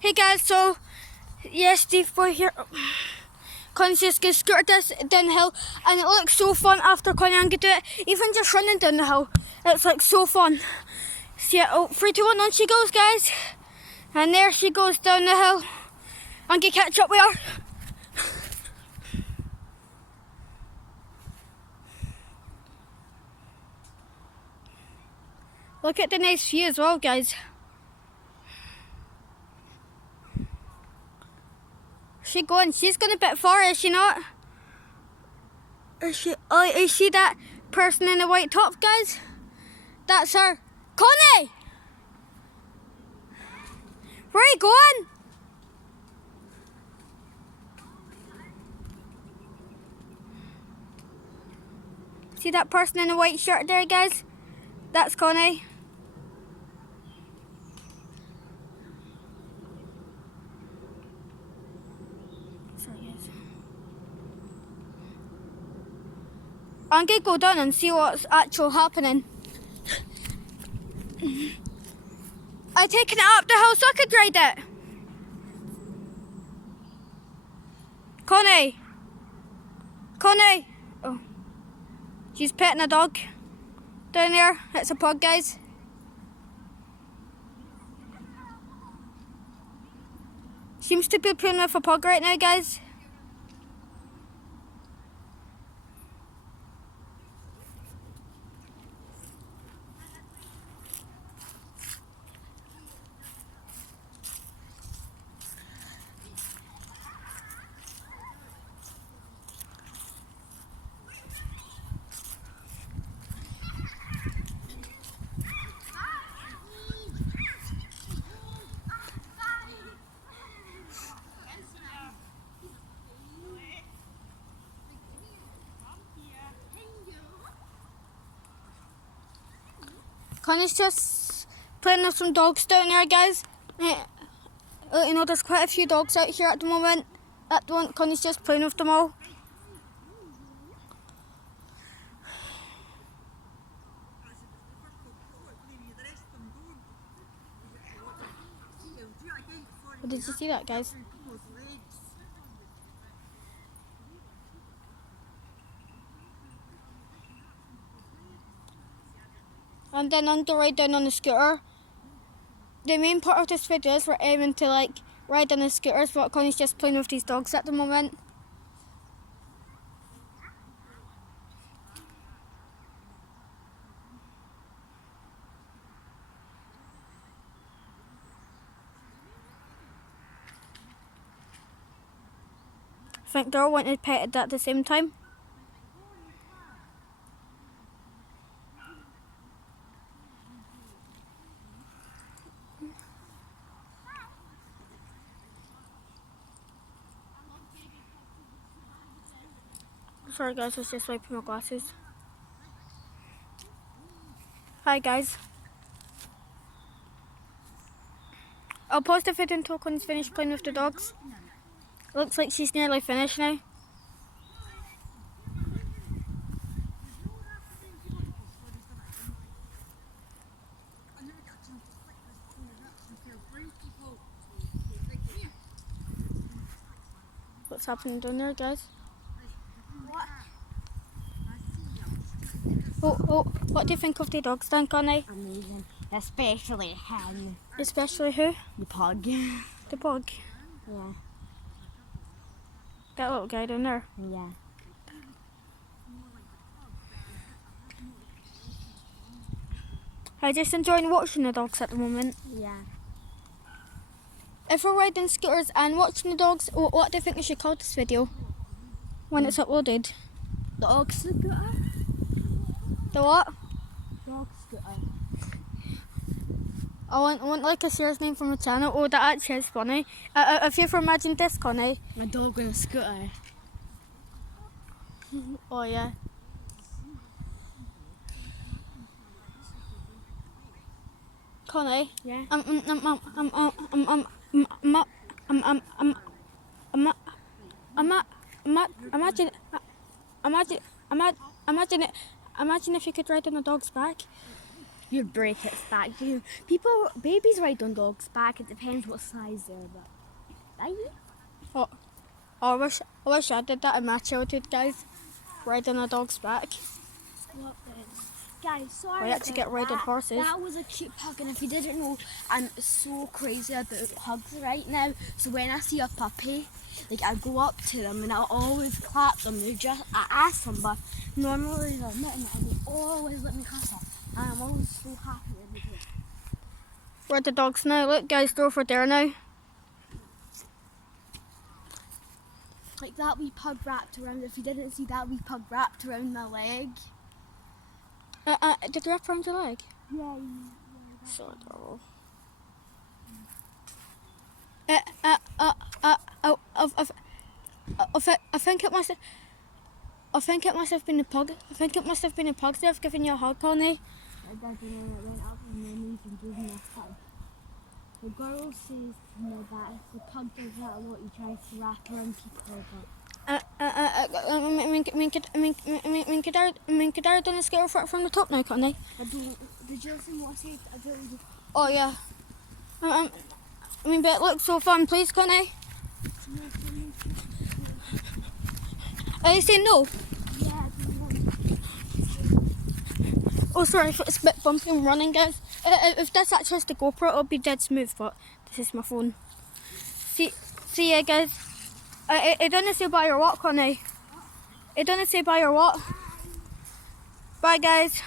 Hey guys, so yeah, Steve Boy here. Connie's just gonna skirt this down the hill, and it looks so fun after Connie and get do it. Even just running down the hill, it's like so fun. So yeah, oh, 3, 2, 1, on she goes, guys. And there she goes down the hill. I'm gonna catch up with her. Look at the nice view as well, guys. She going? She's going a bit far, is she not? Is she? Oh, is she that person in the white top, guys? That's her. Connie! Where are you going? See that person in the white shirt there, guys? That's Connie. I'm going to go down and see what's actually happening. I'm taking it up the hill so I could ride it. Connie! Connie! Oh. She's petting a dog down there. It's a pug, guys. Seems to be playing with a pug right now, guys. Connie's just playing with some dogs down there, guys. You know, there's quite a few dogs out here at the moment. Connie's just playing with them all. Oh, did you see that, guys? And then on the ride down on the scooter. The main part of this video is we're aiming to like ride on the scooters, but Connie's just playing with these dogs at the moment. I think they're all wanting petted at the same time. Sorry guys, I was just wiping my glasses. Hi guys. I'll pause the video until Connie's finished playing with the dogs. It looks like she's nearly finished now. What's happening down there, guys? Oh, what do you think of the dogs then, Connie? Amazing. Especially him. Especially who? The pug. The pug? Yeah. That little guy down there? Yeah. I'm just enjoying watching the dogs at the moment. Yeah. If we're riding scooters and watching the dogs, what do you think we should call this video when it's uploaded? Dog scooter. The what? Dog scooter. I want like a serious name from the channel. Oh, that actually is funny. If you ever imagined this, Connie. My dog on a scooter. Oh yeah. Connie. Yeah. Imagine if you could ride on a dog's back. You'd break its back. Babies ride on dogs' back. It depends what size they're, but baby. Oh, I wish I did that in my childhood, guys. Riding a dog's back. What then? Guys, sorry. We had to get rid of horses. That was a cute pug, and if you didn't know, I'm so crazy about pugs right now. So when I see a puppy, like I go up to them and I always clap them. I ask them, but normally they're not, and they always let me clap them. And I'm always so happy every day. Where are the dogs now? Look, guys, go over there now. Like that wee pug wrapped around. If you didn't see that wee pug wrapped around my leg. Did you wrap around your leg? Yeah. So adorable. I think it must have. I think it must have been a pug. I think it must have been a pug that have given you a hug, Connie. I don't know, it went up and then and gave me a hug. The girl says to me that if the pug does that a lot, he tries to wrap around people. Could I do a scale from the top now, Connie? I don't. Did you listen what I said? I don't. Oh yeah. But it looks so fun. Please, Connie. Are you saying no? Yeah, I don't want. Oh, sorry, it's a bit bumpy and running, guys. If this actually has the GoPro, it'll be dead smooth, but this is my phone. See ya, guys. I don't say bye or what, Connie? I don't say bye or what? Bye, guys.